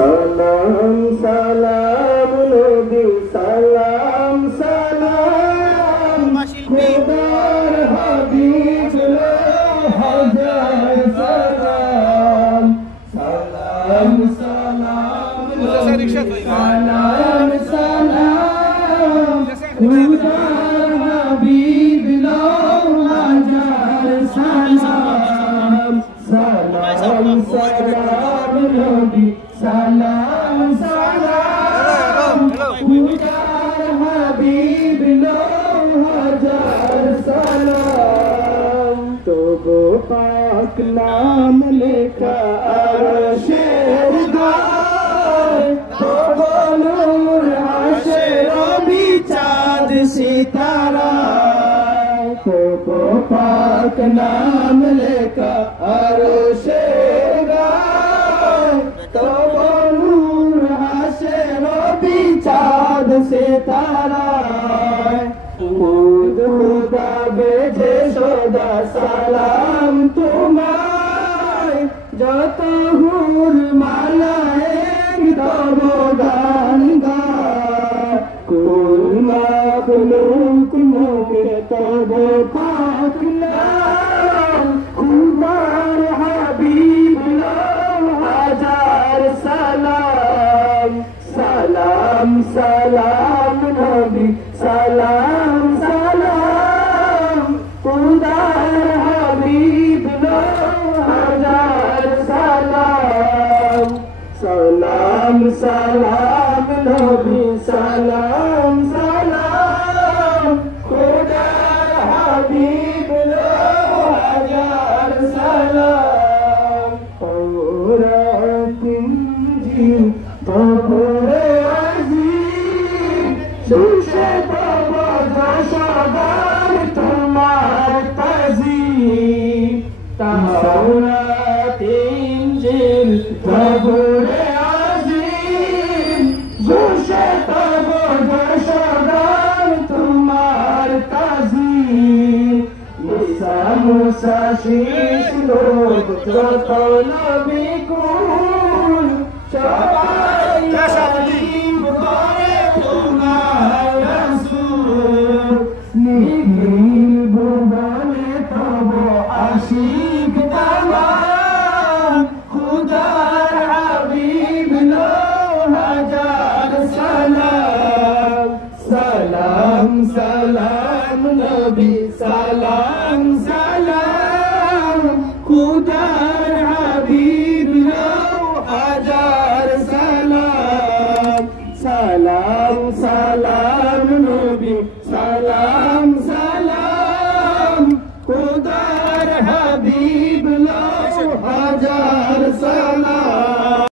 সালাম সালাম নবী সালাম সালাম খোদার হাবিব হাজার সালাম সালাম সালাম নবী সালাম সালাম খোদার হাবিব হাজার সালাম সালাম সালাম নবী সালাম সালাম খোদার হাবিব হাজার সালাম তবু পাক নাম লেখা আরশের গায় তবু নূর আসে রবি চাঁদ সিতারা তবু পাক নাম লেখা আরশের গায় তবু নূর আসে রবি চাঁদ সিতারা খুদ খুদা বেজে সদা সালাম তোমায় যত হুর মালায়েক তব গান গায় কুল মাখলুক মুখে তব পাক নাম খুদার হাবিব হাজার সালাম সালাম সালাম নবী সালাম সালাম খোদার হাবিব হাজার সালাম সালাম সালাম নবী সালাম সালাম খোদার হাবিব হাজার সালাম তিনজিল তবরে আজিম সুশে তব দশবার তোমার তাজিম তাওরাত ইনজিল তবরে আজিম সুশে তব দশবার তোমার তাজিম ঈসা মুসা শীষ লোক যত নবী কুল সবাই তাজিম করে তোমার রাসূল নিখিল ভুবনে তব আশিক তামাম খুদার হাবিব হাজার সালাম সালাম সালাম নবী সালাম সালাম খুদার হাবিব হাজার সালাম সালাম সালাম নবী সালাম সালাম খুদার হাবিব হাজার সালাম